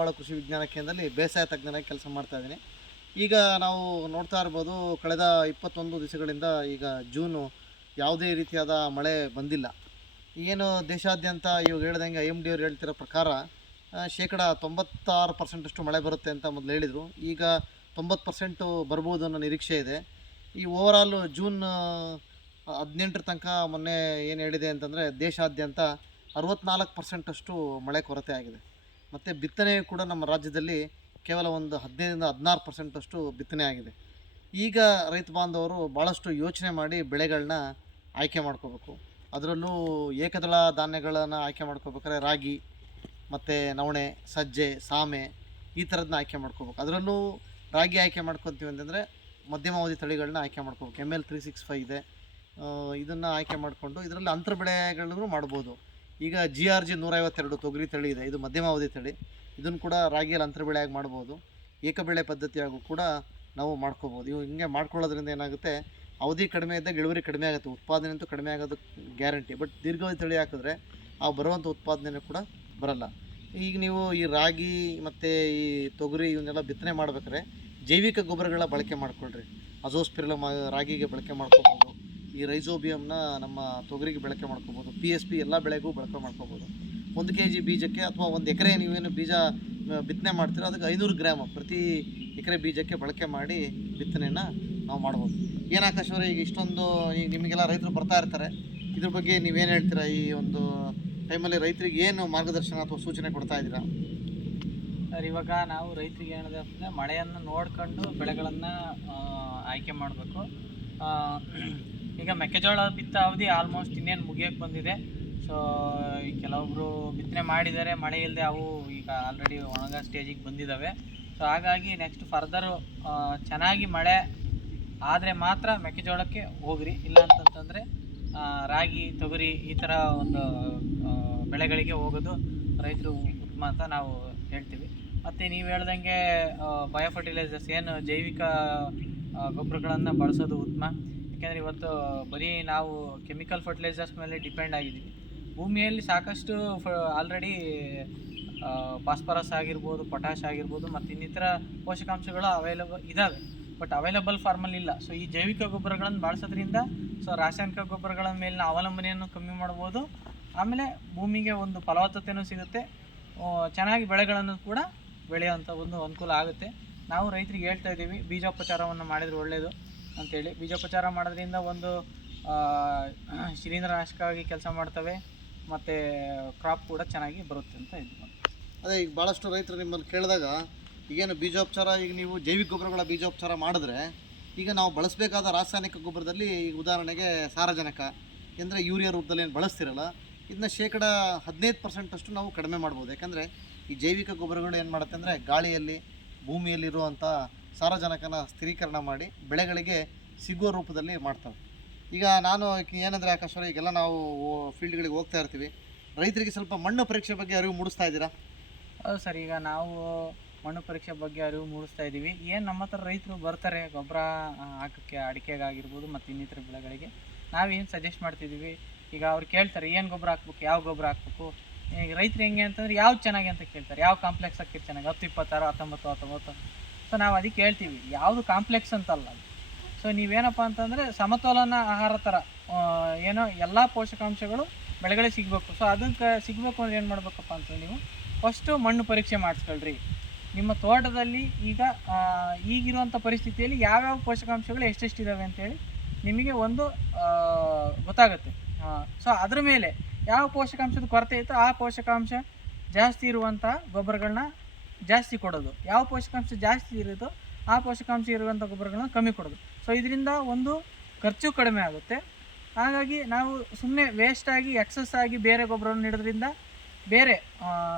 ಬಂಟ್ವಾಳ ಕೃಷಿ ವಿಜ್ಞಾನ ಕೇಂದ್ರದಲ್ಲಿ ಬೇಸಾಯ ತಜ್ಞರಾಗಿ ಕೆಲಸ ಮಾಡ್ತಾ ಇದ್ದೀನಿ. ಈಗ ನಾವು ನೋಡ್ತಾ ಇರ್ಬೋದು, ಕಳೆದ 21 ದಿವಸಗಳಿಂದ ಈಗ ಜೂನು ಯಾವುದೇ ರೀತಿಯಾದ ಮಳೆ ಬಂದಿಲ್ಲ. ಏನು ದೇಶಾದ್ಯಂತ ಇವಾಗ ಹೇಳ್ದಂಗೆ IMD ಅವರು ಹೇಳ್ತಿರೋ ಪ್ರಕಾರ ಶೇಕಡ 96% ಮಳೆ ಬರುತ್ತೆ ಅಂತ ಮೊದಲು ಹೇಳಿದರು. ಈಗ 90% ಬರ್ಬೋದು ಅನ್ನೋ ನಿರೀಕ್ಷೆ ಇದೆ. ಈ ಓವರಾಲ್ ಜೂನ್ 18 ತನಕ ಮೊನ್ನೆ ಏನು ಹೇಳಿದೆ ಅಂತಂದರೆ ದೇಶಾದ್ಯಂತ 64% ಮಳೆ ಕೊರತೆ ಆಗಿದೆ. ಮತ್ತು ಬಿತ್ತನೆ ಕೂಡ ನಮ್ಮ ರಾಜ್ಯದಲ್ಲಿ ಕೇವಲ ಒಂದು 15-16% ಬಿತ್ತನೆ ಆಗಿದೆ. ಈಗ ರೈತ ಬಾಂಧವರು ಭಾಳಷ್ಟು ಯೋಚನೆ ಮಾಡಿ ಬೆಳೆಗಳನ್ನ ಆಯ್ಕೆ ಮಾಡ್ಕೋಬೇಕು. ಅದರಲ್ಲೂ ಏಕದಳ ಧಾನ್ಯಗಳನ್ನು ಆಯ್ಕೆ ಮಾಡ್ಕೋಬೇಕಾದ್ರೆ ರಾಗಿ ಮತ್ತು ನವಣೆ, ಸಜ್ಜೆ, ಸಾಮೆ ಈ ಥರದನ್ನ ಆಯ್ಕೆ ಮಾಡ್ಕೋಬೇಕು. ಅದರಲ್ಲೂ ರಾಗಿ ಆಯ್ಕೆ ಮಾಡ್ಕೊತೀವಿ ಅಂತಂದರೆ ಮಧ್ಯಮಾವಧಿ ತಳಿಗಳನ್ನ ಆಯ್ಕೆ ಮಾಡ್ಕೋಬೇಕು. ML 365 ಇದೆ, ಇದನ್ನು ಆಯ್ಕೆ ಮಾಡಿಕೊಂಡು ಇದರಲ್ಲಿ ಅಂತರ ಬೆಳೆಗಳನ್ನು ಮಾಡ್ಬೋದು. ಈಗ GRG 152 ತೊಗರಿ ತಳಿ ಇದೆ, ಇದು ಮಧ್ಯಮಾವಧಿ ತಳಿ. ಇದನ್ನು ಕೂಡ ರಾಗಿಯಲ್ಲಿ ಅಂತರ ಬೆಳೆಯಾಗಿ ಮಾಡ್ಬೋದು. ಏಕಬೆಳೆ ಪದ್ಧತಿಯಾಗೂ ಕೂಡ ನಾವು ಮಾಡ್ಕೋಬೋದು. ಇವು ಹಿಂಗೆ ಮಾಡ್ಕೊಳ್ಳೋದ್ರಿಂದ ಏನಾಗುತ್ತೆ, ಅವಧಿ ಕಡಿಮೆ ಇದ್ದಾಗ ಇಳುವರಿ ಕಡಿಮೆ ಆಗುತ್ತೆ, ಉತ್ಪಾದನೆ ಅಂತೂ ಕಡಿಮೆ ಆಗೋದು ಗ್ಯಾರಂಟಿ. ಬಟ್ ದೀರ್ಘಾವಧಿ ತಳಿ ಹಾಕಿದ್ರೆ ಆ ಬರುವಂಥ ಉತ್ಪಾದನೆ ಕೂಡ ಬರಲ್ಲ. ಈಗ ನೀವು ಈ ರಾಗಿ ಮತ್ತು ಈ ತೊಗರಿ ಇವನ್ನೆಲ್ಲ ಬಿತ್ತನೆ ಮಾಡ್ಬೇಕಾದ್ರೆ ಜೈವಿಕ ಗೊಬ್ಬರಗಳ ಬಳಕೆ ಮಾಡ್ಕೊಳ್ರಿ. ಅಜೋಸ್ಪಿರಿಲಮ್ ರಾಗಿಗೆ ಬಳಕೆ ಮಾಡ್ಕೋಬೋದು, ಈ ರೈಸೋಬಿಯಮ್ನ ನಮ್ಮ ತೊಗರಿಗೆ ಬಳಕೆ ಮಾಡ್ಕೋಬೋದು, PSP ಎಲ್ಲ ಬೆಳೆಗೂ ಬಳಕೆ ಮಾಡ್ಕೋಬೋದು. 1 kg ಬೀಜಕ್ಕೆ ಅಥವಾ 1 ಎಕರೆ ನೀವೇನು ಬೀಜ ಬಿತ್ತನೆ ಮಾಡ್ತೀರೋ ಅದಕ್ಕೆ 500 ಗ್ರಾಮ್ ಪ್ರತಿ ಎಕರೆ ಬೀಜಕ್ಕೆ ಬಳಕೆ ಮಾಡಿ ಬಿತ್ತನೆಯನ್ನು ನಾವು ಮಾಡ್ಬೋದು. ಏನು ಆಕಾಶ್ ಅವರೇ, ಈಗ ಇಷ್ಟೊಂದು ಈಗ ನಿಮಗೆಲ್ಲ ರೈತರು ಬರ್ತಾ ಇರ್ತಾರೆ, ಇದ್ರ ಬಗ್ಗೆ ನೀವೇನು ಹೇಳ್ತೀರಾ? ಈ ಒಂದು ಟೈಮಲ್ಲಿ ರೈತರಿಗೆ ಏನು ಮಾರ್ಗದರ್ಶನ ಅಥವಾ ಸೂಚನೆ ಕೊಡ್ತಾ ಇದ್ದೀರಾ? ಸರ್, ಇವಾಗ ನಾವು ರೈತರಿಗೆ ಏನಿದೆ ಅಂದರೆ ಮಳೆಯನ್ನು ನೋಡ್ಕೊಂಡು ಬೆಳೆಗಳನ್ನು ಆಯ್ಕೆ ಮಾಡಬೇಕು. ಈಗ ಮೆಕ್ಕೆಜೋಳ ಬಿತ್ತ ಅವಧಿ ಆಲ್ಮೋಸ್ಟ್ ಇನ್ನೇನು ಮುಗಿಯೋಕ್ಕೆ ಬಂದಿದೆ. ಸೊ ಕೆಲವೊಬ್ಬರು ಬಿತ್ತನೆ ಮಾಡಿದ್ದಾರೆ, ಮಳೆ ಇಲ್ಲದೆ ಅವು ಈಗ ಆಲ್ರೆಡಿ ಒಣಗ ಸ್ಟೇಜಿಗೆ ಬಂದಿದ್ದಾವೆ. ಸೊ ಹಾಗಾಗಿ ನೆಕ್ಸ್ಟ್ ಫರ್ದರು ಚೆನ್ನಾಗಿ ಮಳೆ ಆದರೆ ಮಾತ್ರ ಮೆಕ್ಕೆಜೋಳಕ್ಕೆ ಹೋಗ್ರಿ. ಇಲ್ಲ ಅಂತಂತಂದರೆ ರಾಗಿ, ತೊಗರಿ ಈ ಥರ ಒಂದು ಬೆಳೆಗಳಿಗೆ ಹೋಗೋದು ರೈತರು ಉತ್ತಮ ಅಂತ ನಾವು ಹೇಳ್ತೀವಿ. ಮತ್ತು ನೀವು ಹೇಳ್ದಂಗೆ ಬಯೋ ಫರ್ಟಿಲೈಸರ್ಸ್ ಏನು ಜೈವಿಕ ಗೊಬ್ಬರಗಳನ್ನು ಬಳಸೋದು ಉತ್ತಮ. ಯಾಕೆಂದರೆ ಇವತ್ತು ಬರೀ ನಾವು ಕೆಮಿಕಲ್ ಫರ್ಟಿಲೈಸರ್ಸ್ ಮೇಲೆ ಡಿಪೆಂಡ್ ಆಗಿದ್ದೀವಿ. ಭೂಮಿಯಲ್ಲಿ ಸಾಕಷ್ಟು ಆಲ್ರೆಡಿ ಫಾಸ್ಫರಸ್ ಆಗಿರ್ಬೋದು, ಪೊಟ್ಯಾಶ್ ಆಗಿರ್ಬೋದು ಮತ್ತು ಇನ್ನಿತರ ಪೋಷಕಾಂಶಗಳು ಅವೈಲಬಲ್ ಇದ್ದಾವೆ, ಬಟ್ ಅವೈಲಬಲ್ ಫಾರ್ಮಲ್ಲಿ ಇಲ್ಲ. ಸೊ ಈ ಜೈವಿಕ ಗೊಬ್ಬರಗಳನ್ನು ಬಳಸೋದ್ರಿಂದ ಸೊ ರಾಸಾಯನಿಕ ಗೊಬ್ಬರಗಳ ಮೇಲಿನ ಅವಲಂಬನೆಯನ್ನು ಕಮ್ಮಿ ಮಾಡ್ಬೋದು. ಆಮೇಲೆ ಭೂಮಿಗೆ ಒಂದು ಫಲವತ್ತತೆಯೂ ಸಿಗುತ್ತೆ, ಚೆನ್ನಾಗಿ ಬೆಳೆಗಳನ್ನು ಕೂಡ ಬೆಳೆಯುವಂಥ ಒಂದು ಅನುಕೂಲ ಆಗುತ್ತೆ. ನಾವು ರೈತರಿಗೆ ಹೇಳ್ತಾ ಇದ್ದೀವಿ, ಬೀಜೋಪಚಾರವನ್ನು ಮಾಡಿದರೆ ಒಳ್ಳೆಯದು ಅಂಥೇಳಿ. ಬೀಜೋಪಚಾರ ಮಾಡೋದ್ರಿಂದ ಒಂದು ಶಿಲೀಂಧ್ರನಾಶಕವಾಗಿ ಕೆಲಸ ಮಾಡ್ತವೆ ಮತ್ತು ಕ್ರಾಪ್ ಕೂಡ ಚೆನ್ನಾಗಿ ಬರುತ್ತೆ ಅಂತ ಇದು. ಅದೇ ಈಗ ಭಾಳಷ್ಟು ರೈತರು ನಿಮ್ಮನ್ನು ಕೇಳಿದಾಗ ಈಗೇನು ಬೀಜೋಪಚಾರ, ಈಗ ನೀವು ಜೈವಿಕ ಗೊಬ್ಬರಗಳ ಬೀಜೋಪಚಾರ ಮಾಡಿದ್ರೆ ಈಗ ನಾವು ಬಳಸಬೇಕಾದ ರಾಸಾಯನಿಕ ಗೊಬ್ಬರದಲ್ಲಿ ಈಗ ಉದಾಹರಣೆಗೆ ಸಾರಜನಕ ಅಂದರೆ ಯೂರಿಯಾ ರೂಪದಲ್ಲಿ ಏನು ಬಳಸ್ತಿರಲ್ಲ, ಇದನ್ನ ಶೇಕಡ 15% ನಾವು ಕಡಿಮೆ ಮಾಡ್ಬೋದು. ಯಾಕಂದರೆ ಈ ಜೈವಿಕ ಗೊಬ್ಬರಗಳು ಏನು ಮಾಡುತ್ತೆ ಅಂದರೆ ಗಾಳಿಯಲ್ಲಿ, ಭೂಮಿಯಲ್ಲಿರುವಂಥ ಸಾರಜನಕನ ಸ್ಥಿರೀಕರಣ ಮಾಡಿ ಬೆಳೆಗಳಿಗೆ ಸಿಗುವ ರೂಪದಲ್ಲಿ ಮಾಡ್ತವೆ. ಈಗ ನಾನು ಏನಂದರೆ ಆಕಾಶ್ವರ, ಈಗೆಲ್ಲ ನಾವು ಫೀಲ್ಡ್ಗಳಿಗೆ ಹೋಗ್ತಾ ಇರ್ತೀವಿ, ರೈತರಿಗೆ ಸ್ವಲ್ಪ ಮಣ್ಣು ಪರೀಕ್ಷೆ ಬಗ್ಗೆ ಅರಿವು ಮೂಡಿಸ್ತಾ ಇದ್ದೀರಾ? ಹೌದು ಸರ್, ಈಗ ನಾವು ಮಣ್ಣು ಪರೀಕ್ಷೆ ಬಗ್ಗೆ ಅರಿವು ಮೂಡಿಸ್ತಾ ಇದ್ದೀವಿ. ಏನು ನಮ್ಮ ಹತ್ರ ರೈತರು ಬರ್ತಾರೆ ಗೊಬ್ಬರ ಹಾಕೋಕ್ಕೆ, ಅಡಿಕೆಗಾಗಿರ್ಬೋದು ಮತ್ತು ಇನ್ನಿತರ ಬೆಳೆಗಳಿಗೆ ನಾವೇನು ಸಜೆಸ್ಟ್ ಮಾಡ್ತಿದ್ದೀವಿ. ಈಗ ಅವ್ರು ಕೇಳ್ತಾರೆ ಏನು ಗೊಬ್ಬರ ಹಾಕ್ಬೇಕು, ಯಾವ ಗೊಬ್ಬರ ಹಾಕ್ಬೇಕು. ಈಗ ರೈತರು ಹೆಂಗೆ ಅಂತಂದರೆ ಯಾವ್ದು ಚೆನ್ನಾಗಿ ಅಂತ ಕೇಳ್ತಾರೆ, ಯಾವ ಕಾಂಪ್ಲೆಕ್ಸ್ ಹಾಕಿದ್ರೆ ಚೆನ್ನಾಗಿ, 10, 26, 19, 19. ಸೊ ನಾವು ಅದಕ್ಕೆ ಹೇಳ್ತೀವಿ, ಯಾವುದು ಕಾಂಪ್ಲೆಕ್ಸ್ ಅಂತಲ್ಲ ಅದು. ಸೊ ನೀವೇನಪ್ಪ ಅಂತಂದರೆ ಸಮತೋಲನ ಆಹಾರ ಥರ ಏನೋ ಎಲ್ಲ ಪೋಷಕಾಂಶಗಳು ಬೆಳೆಗಳಿಗೆ ಸಿಗಬೇಕು. ಸೊ ಅದಕ್ಕೆ ಸಿಗಬೇಕು ಅಂದರೆ ಏನು ಮಾಡಬೇಕಪ್ಪ ಅಂತಂದ್ರೆ ನೀವು ಫಸ್ಟು ಮಣ್ಣು ಪರೀಕ್ಷೆ ಮಾಡಿಸ್ಕೊಳ್ರಿ. ನಿಮ್ಮ ತೋಟದಲ್ಲಿ ಈಗಿರುವಂಥ ಪರಿಸ್ಥಿತಿಯಲ್ಲಿ ಯಾವ್ಯಾವ ಪೋಷಕಾಂಶಗಳು ಎಷ್ಟೆಷ್ಟಿದ್ದಾವೆ ಅಂತೇಳಿ ನಿಮಗೆ ಒಂದು ಗೊತ್ತಾಗುತ್ತೆ. ಸೊ ಅದ್ರ ಮೇಲೆ ಯಾವ ಪೋಷಕಾಂಶದ ಕೊರತೆ ಇತ್ತು ಆ ಪೋಷಕಾಂಶ ಜಾಸ್ತಿ ಇರುವಂಥ ಗೊಬ್ಬರಗಳನ್ನ ಜಾಸ್ತಿ ಕೊಡೋದು, ಯಾವ ಪೋಷಕಾಂಶ ಜಾಸ್ತಿ ಇರೋದು ಆ ಪೋಷಕಾಂಶ ಇರುವಂಥ ಗೊಬ್ಬರಗಳನ್ನ ಕಮ್ಮಿ ಕೊಡೋದು. ಸೊ ಇದರಿಂದ ಒಂದು ಖರ್ಚು ಕಡಿಮೆ ಆಗುತ್ತೆ. ಹಾಗಾಗಿ ನಾವು ಸುಮ್ಮನೆ ವೇಸ್ಟಾಗಿ ಎಕ್ಸಸ್ ಆಗಿ ಬೇರೆ ಗೊಬ್ಬರವನ್ನು ನೀಡೋದ್ರಿಂದ ಬೇರೆ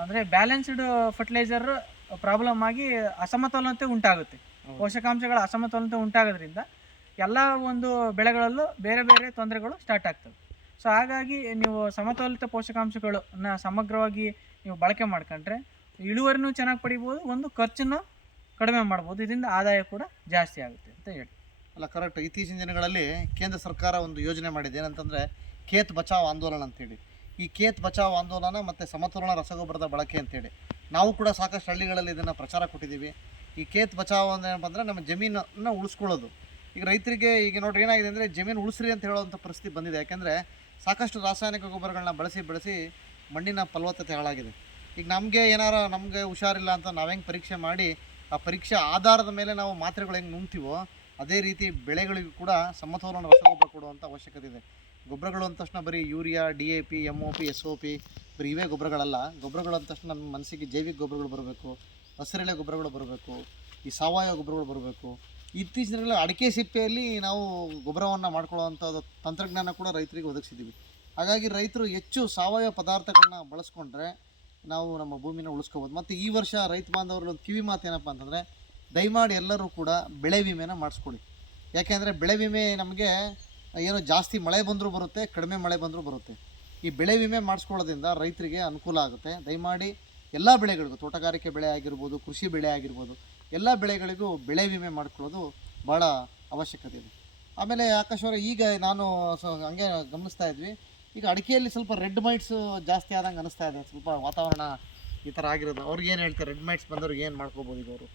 ಅಂದರೆ ಬ್ಯಾಲೆನ್ಸ್ಡ್ ಫರ್ಟಿಲೈಸರ್ ಪ್ರಾಬ್ಲಮ್ ಆಗಿ ಅಸಮತೋಲನತೆ ಉಂಟಾಗುತ್ತೆ. ಪೋಷಕಾಂಶಗಳ ಅಸಮತೋಲನತೆ ಉಂಟಾಗೋದ್ರಿಂದ ಎಲ್ಲ ಒಂದು ಬೆಳೆಗಳಲ್ಲೂ ಬೇರೆ ಬೇರೆ ತೊಂದರೆಗಳು ಸ್ಟಾರ್ಟ್ ಆಗ್ತವೆ. ಸೊ ಹಾಗಾಗಿ ನೀವು ಸಮತೋಲಿತ ಪೋಷಕಾಂಶಗಳನ್ನ ಸಮಗ್ರವಾಗಿ ನೀವು ಬಳಕೆ ಮಾಡ್ಕೊಂಡ್ರೆ ಇಳುವರಿನೂ ಚೆನ್ನಾಗಿ ಪಡಿಬೋದು, ಒಂದು ಖರ್ಚನ್ನು ಕಡಿಮೆ ಮಾಡ್ಬೋದು, ಇದರಿಂದ ಆದಾಯ ಕೂಡ ಜಾಸ್ತಿ ಆಗುತ್ತೆ ಅಂತ ಹೇಳಿ. ಅಲ್ಲ, ಕರೆಕ್ಟ್. ಇತ್ತೀಚಿನ ದಿನಗಳಲ್ಲಿ ಕೇಂದ್ರ ಸರ್ಕಾರ ಒಂದು ಯೋಜನೆ ಮಾಡಿದೆ, ಏನಂತಂದರೆ ಖೇತ್ ಬಚಾವ್ ಆಂದೋಲನ ಅಂತೇಳಿ. ಈ ಖೇತ್ ಬಚಾವ್ ಆಂದೋಲನ ಮತ್ತು ಸಮತೋಲನ ರಸಗೊಬ್ಬರದ ಬಳಕೆ ಅಂತೇಳಿ ನಾವು ಕೂಡ ಸಾಕಷ್ಟು ಹಳ್ಳಿಗಳಲ್ಲಿ ಇದನ್ನು ಪ್ರಚಾರ ಕೊಟ್ಟಿದ್ದೀವಿ. ಈ ಖೇತ್ ಬಚಾವ್ ಏನಪ್ಪ ಅಂದರೆ ನಮ್ಮ ಜಮೀನನ್ನು ಉಳಿಸ್ಕೊಳ್ಳೋದು. ಈಗ ರೈತರಿಗೆ ಈಗ ನೋಡ್ರಿ ಏನಾಗಿದೆ ಅಂದರೆ ಜಮೀನು ಉಳಿಸ್ರಿ ಅಂತ ಹೇಳೋವಂಥ ಪರಿಸ್ಥಿತಿ ಬಂದಿದೆ. ಯಾಕೆಂದರೆ ಸಾಕಷ್ಟು ರಾಸಾಯನಿಕ ಗೊಬ್ಬರಗಳನ್ನ ಬಳಸಿ ಮಣ್ಣಿನ ಫಲವತ್ತತೆ ಹಾಳಾಗಿದೆ. ಈಗ ನಮಗೆ ಹುಷಾರಿಲ್ಲ ಅಂತ ನಾವು ಹೆಂಗೆ ಪರೀಕ್ಷೆ ಮಾಡಿ ಆ ಪರೀಕ್ಷೆ ಆಧಾರದ ಮೇಲೆ ನಾವು ಮಾತ್ರೆಗಳು ಹೆಂಗೆ ನುಂಗ್ತೀವೋ ಅದೇ ರೀತಿ ಬೆಳೆಗಳಿಗೂ ಕೂಡ ಸಮತೋಲನ ರಸಗೊಬ್ಬರ ಕೊಡುವಂಥ ಅವಶ್ಯಕತೆ ಇದೆ. ಗೊಬ್ಬರಗಳು ಅಂದ ತಕ್ಷಣ ಬರೀ ಯೂರಿಯಾ, DAP, MOP, SOP ಬರೀ ಇವೇ ಗೊಬ್ಬರಗಳಲ್ಲ. ಗೊಬ್ಬರಗಳು ಅಂದ ತಕ್ಷಣ ನಮ್ಮ ಮನಸ್ಸಿಗೆ ಜೈವಿಕ ಗೊಬ್ಬರಗಳು ಬರಬೇಕು, ಹಸಿರೆಲೆ ಗೊಬ್ಬರಗಳು ಬರಬೇಕು, ಈ ಸಾವಯವ ಗೊಬ್ಬರಗಳು ಬರಬೇಕು. ಇತ್ತೀಚಿನ ದಿನಗಳಲ್ಲಿ ಅಡಿಕೆ ಸಿಪ್ಪೆಯಲ್ಲಿ ನಾವು ಗೊಬ್ಬರವನ್ನು ಮಾಡ್ಕೊಳ್ಳೋವಂಥದ್ದು ತಂತ್ರಜ್ಞಾನ ಕೂಡ ರೈತರಿಗೆ ಒದಗಿಸಿದ್ದೀವಿ. ಹಾಗಾಗಿ ರೈತರು ಹೆಚ್ಚು ಸಾವಯವ ಪದಾರ್ಥಗಳನ್ನ ಬಳಸ್ಕೊಂಡ್ರೆ ನಾವು ನಮ್ಮ ಭೂಮಿನ ಉಳಿಸ್ಕೋಬೋದು. ಮತ್ತು ಈ ವರ್ಷ ರೈತ ಬಾಂಧವರಲ್ಲಿ ಒಂದು ಕಿವಿ ಮಾತು ಏನಪ್ಪ ಅಂತಂದರೆ, ದಯಮಾಡಿ ಎಲ್ಲರೂ ಕೂಡ ಬೆಳೆ ವಿಮೆನ ಮಾಡಿಸ್ಕೊಳ್ಳಿ. ಯಾಕೆಂದರೆ ಬೆಳೆ ವಿಮೆ ನಮಗೆ ಏನೋ ಜಾಸ್ತಿ ಮಳೆ ಬಂದರೂ ಬರುತ್ತೆ, ಕಡಿಮೆ ಮಳೆ ಬಂದರೂ ಬರುತ್ತೆ. ಈ ಬೆಳೆ ವಿಮೆ ಮಾಡಿಸ್ಕೊಳ್ಳೋದ್ರಿಂದ ರೈತರಿಗೆ ಅನುಕೂಲ ಆಗುತ್ತೆ. ದಯಮಾಡಿ ಎಲ್ಲ ಬೆಳೆಗಳಿಗೂ, ತೋಟಗಾರಿಕೆ ಬೆಳೆ ಆಗಿರ್ಬೋದು, ಕೃಷಿ ಬೆಳೆ ಆಗಿರ್ಬೋದು, ಎಲ್ಲ ಬೆಳೆಗಳಿಗೂ ಬೆಳೆ ವಿಮೆ ಮಾಡ್ಕೊಳ್ಳೋದು ಭಾಳ ಅವಶ್ಯಕತೆ ಇದೆ. ಆಮೇಲೆ ಆಕಾಶ್ ಅವರೇ, ಈಗ ನಾನು ಹಂಗೆ ಗಮನಿಸ್ತಾ ಇದ್ವಿ, ಈಗ ಅಡಿಕೆಯಲ್ಲಿ ಸ್ವಲ್ಪ ರೆಡ್ ಮೈಟ್ಸ್ ಜಾಸ್ತಿ ಆದಂಗೆ ಅನಿಸ್ತಾ ಇದೆ. ಸ್ವಲ್ಪ ವಾತಾವರಣ ಈ ಥರ ಆಗಿರೋದು, ಅವ್ರಿಗೆ ಏನು ಹೇಳ್ತಾರೆ? ರೆಡ್ ಮೈಟ್ಸ್ ಬಂದವ್ರಿಗೆ ಏನು ಮಾಡ್ಕೋಬೋದು ಈಗ ಅವರು?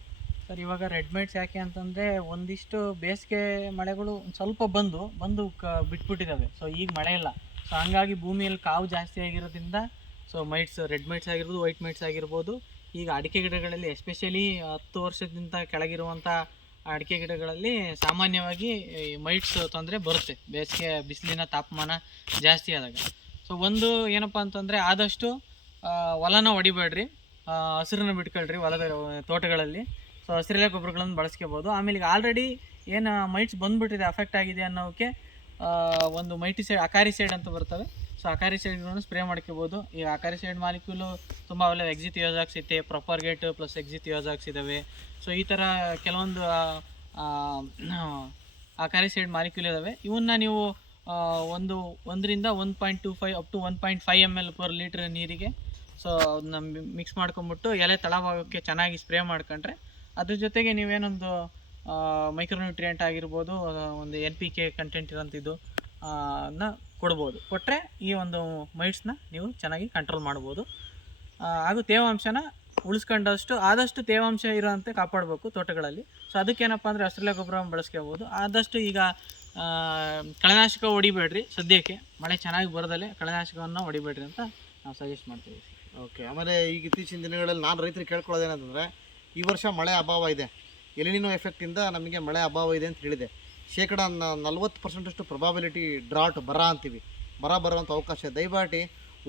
ಸರ್, ಇವಾಗ ರೆಡ್ ಮೈಟ್ಸ್ ಯಾಕೆ ಅಂತಂದರೆ ಒಂದಿಷ್ಟು ಬೇಸಿಗೆ ಮಳೆಗಳು ಒಂದು ಸ್ವಲ್ಪ ಬಂದು ಬಿಟ್ಬಿಟ್ಟಿದ್ದಾವೆ. ಸೊ ಈಗ ಮಳೆ ಇಲ್ಲ. ಸೊ ಹಂಗಾಗಿ ಭೂಮಿಯಲ್ಲಿ ಕಾವು ಜಾಸ್ತಿ ಆಗಿರೋದ್ರಿಂದ ಮೈಟ್ಸ್, ರೆಡ್ ಮೈಟ್ಸ್ ಆಗಿರ್ಬೋದು, ವೈಟ್ ಮೈಟ್ಸ್ ಆಗಿರ್ಬೋದು, ಈಗ ಅಡಿಕೆ ಗಿಡಗಳಲ್ಲಿ ಎಸ್ಪೆಷಲಿ 10 ವರ್ಷದಿಂದ ಕೆಳಗಿರುವಂಥ ಅಡಿಕೆ ಗಿಡಗಳಲ್ಲಿ ಸಾಮಾನ್ಯವಾಗಿ ಮೈಟ್ಸ್ ತೊಂದರೆ ಬರುತ್ತೆ ಬೇಸಿಗೆ ಬಿಸಿಲಿನ ತಾಪಮಾನ ಜಾಸ್ತಿ ಆದಾಗ. ಸೊ ಒಂದು ಏನಪ್ಪ ಅಂತಂದರೆ, ಆದಷ್ಟು ಹೊಲನ ಹೊಡಿಬೇಡ್ರಿ, ಹಸಿರನ್ನ ಬಿಟ್ಕೊಳ್ರಿ ಹೊಲದ ತೋಟಗಳಲ್ಲಿ. ಸೊ ಹಸಿರೆಲೆ ಗೊಬ್ಬರಗಳನ್ನು ಬಳಸ್ಕೋಬೋದು. ಆಮೇಲೆ ಈಗ ಆಲ್ರೆಡಿ ಏನು ಮೈಟ್ಸ್ ಬಂದುಬಿಟ್ಟಿದೆ, ಅಫೆಕ್ಟ್ ಆಗಿದೆ ಅನ್ನೋಕ್ಕೆ ಒಂದು ಮೈಟಿಸೈಡ್, ಅಕಾರಿಸೈಡ್ ಅಂತ ಬರ್ತವೆ. ಸೊ ಅಕಾರಿಸೈಡ್ಗಳನ್ನು ಸ್ಪ್ರೇ ಮಾಡ್ಕೋಬೋದು. ಈ ಅಕಾರಿಸೈಡ್ ಮಾಲಿಕ್ಯೂಲು ತುಂಬ ಒಳ್ಳೆ ಎಕ್ಸಿಥಿಯೋಸಾಕ್ಸ್ ಇದೆ, ಪ್ರೊಪರ್ಗೇಟ್ ಪ್ಲಸ್ ಎಕ್ಸಿಥಿಯೋಸಾಕ್ಸ್ ಇದ್ದಾವೆ. ಸೊ ಈ ಥರ ಕೆಲವೊಂದು ಅಕಾರಿಸೈಡ್ ಮಾಲಿಕ್ಯೂಲ್ ಇದ್ದಾವೆ. ಇವನ್ನ ನೀವು 1ರಿಂದ 1.25 up to 1.5 ml per litre ನೀರಿಗೆ ಸೊ ಅದನ್ನ ಮಿಕ್ಸ್ ಮಾಡ್ಕೊಂಬಿಟ್ಟು ಎಲೆ ತಳಭಾಗಕ್ಕೆ ಚೆನ್ನಾಗಿ ಸ್ಪ್ರೇ ಮಾಡ್ಕೊಂಡ್ರೆ, ಅದ್ರ ಜೊತೆಗೆ ನೀವೇನೊಂದು ಮೈಕ್ರೋನ್ಯೂಟ್ರಿಯೆಂಟ್ ಆಗಿರ್ಬೋದು, ಒಂದು NPK ಕಂಟೆಂಟ್ ಇರೋಂಥದ್ದು ಕೊಡ್ಬೋದು. ಕೊಟ್ಟರೆ ಈ ಒಂದು ಮೈಟ್ಸ್ನ ನೀವು ಚೆನ್ನಾಗಿ ಕಂಟ್ರೋಲ್ ಮಾಡ್ಬೋದು. ಹಾಗೂ ತೇವಾಂಶನ ಉಳಿಸ್ಕೊಂಡಷ್ಟು ಆದಷ್ಟು ತೇವಾಂಶ ಇರೋಂತೆ ಕಾಪಾಡಬೇಕು ತೋಟಗಳಲ್ಲಿ. ಸೊ ಅದಕ್ಕೇನಪ್ಪ ಅಂದರೆ ಹಸಿರೆಲೆ ಗೊಬ್ಬರ ಬಳಸ್ಕೋಬೋದು. ಆದಷ್ಟು ಈಗ ಕಳೆನಾಶಕ ಹೊಡಿಬೇಡ್ರಿ, ಸದ್ಯಕ್ಕೆ ಮಳೆ ಚೆನ್ನಾಗಿ ಬರೋದಲ್ಲೇ ಕಳೆನಾಶಕವನ್ನು ಹೊಡಿಬೇಡ್ರಿ ಅಂತ ನಾವು ಸಜೆಸ್ಟ್ ಮಾಡ್ತೀವಿ. ಓಕೆ. ಆಮೇಲೆ ಈಗ ಇತ್ತೀಚಿನ ದಿನಗಳಲ್ಲಿ ನಾನು ರೈತರಿಗೆ ಕೇಳ್ಕೊಳ್ಳೋದೇನಂತಂದರೆ, ಈ ವರ್ಷ ಮಳೆ ಅಭಾವ ಇದೆ, ಎಲಿನಿನೋ ಎಫೆಕ್ಟಿಂದ ನಮಗೆ ಮಳೆ ಅಭಾವ ಇದೆ ಅಂತ ಹೇಳಿದೆ. 40% ಪ್ರೊಬಾಬಿಲಿಟಿ ಡ್ರಾಟ್ ಬರ ಅಂತೀವಿ, ಬರುವಂಥ ಅವಕಾಶ. ದಯಮಾಡಿ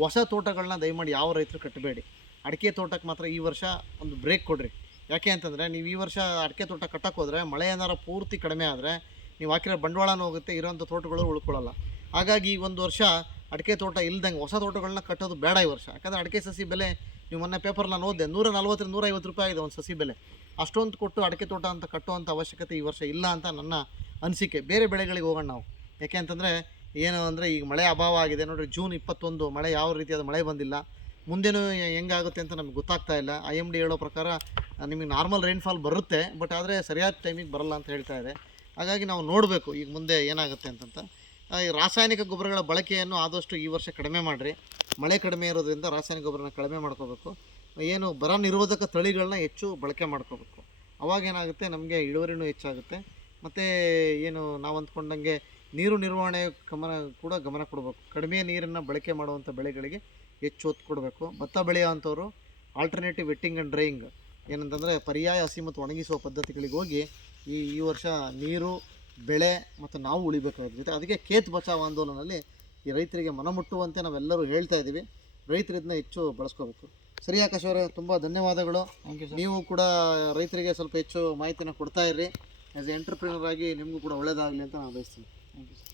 ಹೊಸ ತೋಟಗಳನ್ನ ದಯಮಾಡಿ ಯಾವ ರೈತರು ಕಟ್ಟಬೇಡಿ. ಅಡಿಕೆ ತೋಟಕ್ಕೆ ಮಾತ್ರ ಈ ವರ್ಷ ಒಂದು ಬ್ರೇಕ್ ಕೊಡ್ರಿ. ಯಾಕೆ ಅಂತಂದರೆ, ನೀವು ಈ ವರ್ಷ ಅಡಿಕೆ ತೋಟ ಕಟ್ಟಕ್ಕೆ ಹೋದರೆ ಮಳೆ ಏನಾರ ಪೂರ್ತಿ ಕಡಿಮೆ ಆದರೆ ನೀವು ಹಾಕಿರೋ ಬಂಡವಾಳನೂ ಹೋಗುತ್ತೆ, ಇರೋಂಥ ತೋಟಗಳು ಉಳ್ಕೊಳ್ಳಲ್ಲ. ಹಾಗಾಗಿ ಈ ಒಂದು ವರ್ಷ ಅಡಿಕೆ ತೋಟ ಇಲ್ದಂಗೆ ಹೊಸ ತೋಟಗಳನ್ನ ಕಟ್ಟೋದು ಬೇಡ ಈ ವರ್ಷ. ಯಾಕಂದರೆ ಅಡಿಕೆ ಸಸಿ ಬೆಲೆ, ನೀವು ಮೊನ್ನೆ ಪೇಪರ್ನ ನೋಡಿದೆ, 140 150 ರೂಪಾಯಿ ಆಗಿದೆ ಒಂದು ಸಸಿ ಬೆಲೆ. ಅಷ್ಟೊಂದು ಕೊಟ್ಟು ಅಡಿಕೆ ತೋಟ ಅಂತ ಕಟ್ಟುವಂಥ ಅವಶ್ಯಕತೆ ಈ ವರ್ಷ ಇಲ್ಲ ಅಂತ ನನ್ನ ಅನಿಸಿಕೆ. ಬೇರೆ ಬೆಳೆಗಳಿಗೆ ಹೋಗೋಣ ನಾವು. ಯಾಕೆ ಅಂತಂದರೆ ಏನು ಅಂದರೆ, ಈಗ ಮಳೆ ಅಭಾವ ಆಗಿದೆ ನೋಡಿರಿ. ಜೂನ್ 21 ಮಳೆ ಯಾವ ರೀತಿಯಾದ ಮಳೆ ಬಂದಿಲ್ಲ. ಮುಂದೇನು ಹೆಂಗಾಗುತ್ತೆ ಅಂತ ನಮಗೆ ಗೊತ್ತಾಗ್ತಾ ಇಲ್ಲ. IMD ಹೇಳೋ ಪ್ರಕಾರ ನಿಮಗೆ ನಾರ್ಮಲ್ ರೈನ್ಫಾಲ್ ಬರುತ್ತೆ, ಬಟ್ ಆದರೆ ಸರಿಯಾದ ಟೈಮಿಗೆ ಬರಲ್ಲ ಅಂತ ಹೇಳ್ತಾ ಇದೆ. ಹಾಗಾಗಿ ನಾವು ನೋಡಬೇಕು ಈಗ ಮುಂದೆ ಏನಾಗುತ್ತೆ ಅಂತಂತ. ಈ ರಾಸಾಯನಿಕ ಗೊಬ್ಬರಗಳ ಬಳಕೆಯನ್ನು ಆದಷ್ಟು ಈ ವರ್ಷ ಕಡಿಮೆ ಮಾಡಿರಿ. ಮಳೆ ಕಡಿಮೆ ಇರೋದ್ರಿಂದ ರಾಸಾಯನಿಕ ಗೊಬ್ಬರನ ಕಡಿಮೆ ಮಾಡ್ಕೋಬೇಕು. ಏನು ಬರ ನಿರೋಧಕ ತಳಿಗಳನ್ನ ಹೆಚ್ಚು ಬಳಕೆ ಮಾಡ್ಕೋಬೇಕು. ಅವಾಗೇನಾಗುತ್ತೆ, ನಮಗೆ ಇಳುವರಿನೂ ಹೆಚ್ಚಾಗುತ್ತೆ. ಮತ್ತು ಏನು ನಾವು ಅಂದ್ಕೊಂಡಂಗೆ ನೀರು ನಿರ್ವಹಣೆ ಗಮನ ಕೊಡಬೇಕು. ಕಡಿಮೆ ನೀರನ್ನು ಬಳಕೆ ಮಾಡುವಂಥ ಬೆಳೆಗಳಿಗೆ ಹೆಚ್ಚು ಒತ್ತು ಕೊಡಬೇಕು. ಭತ್ತ ಬೆಳೆಯುವಂಥವ್ರು ಆಲ್ಟರ್ನೇಟಿವ್ ವೆಟ್ಟಿಂಗ್ ಆ್ಯಂಡ್ ಡ್ರೈಯಿಂಗ್, ಏನಂತಂದರೆ ಪರ್ಯಾಯ ಹಸಿ ಮತ್ತು ಒಣಗಿಸುವ ಪದ್ಧತಿಗಳಿಗೆ ಹೋಗಿ ಈ ವರ್ಷ ನೀರು, ಬೆಳೆ ಮತ್ತು ನಾವು ಉಳಿಬೇಕಾಗುತ್ತೆ. ಅದಕ್ಕೆ ಖೇತ್ ಬಚಾವ್ ಆಂದೋಲನಲ್ಲಿ ಈ ರೈತರಿಗೆ ಮನಮುಟ್ಟುವಂತೆ ನಾವೆಲ್ಲರೂ ಹೇಳ್ತಾ ಇದ್ದೀವಿ. ರೈತರು ಇದನ್ನ ಹೆಚ್ಚು ಬಳಸ್ಕೋಬೇಕು. ಸರಿ ಆಕಾಶ್ ಅವರೇ, ತುಂಬ ಧನ್ಯವಾದಗಳು. ನೀವು ಕೂಡ ರೈತರಿಗೆ ಸ್ವಲ್ಪ ಹೆಚ್ಚು ಮಾಹಿತಿನ ಕೊಡ್ತಾ ಇರ್ರಿ. ಆ್ಯಸ್ ಎ ಎಂಟರ್ಪ್ರಿನರ್ ಆಗಿ ನಿಮಗೂ ಕೂಡ ಒಳ್ಳೆಯದಾಗಲಿ ಅಂತ ನಾನು ಬಯಸ್ತೀನಿ. Thank you sir.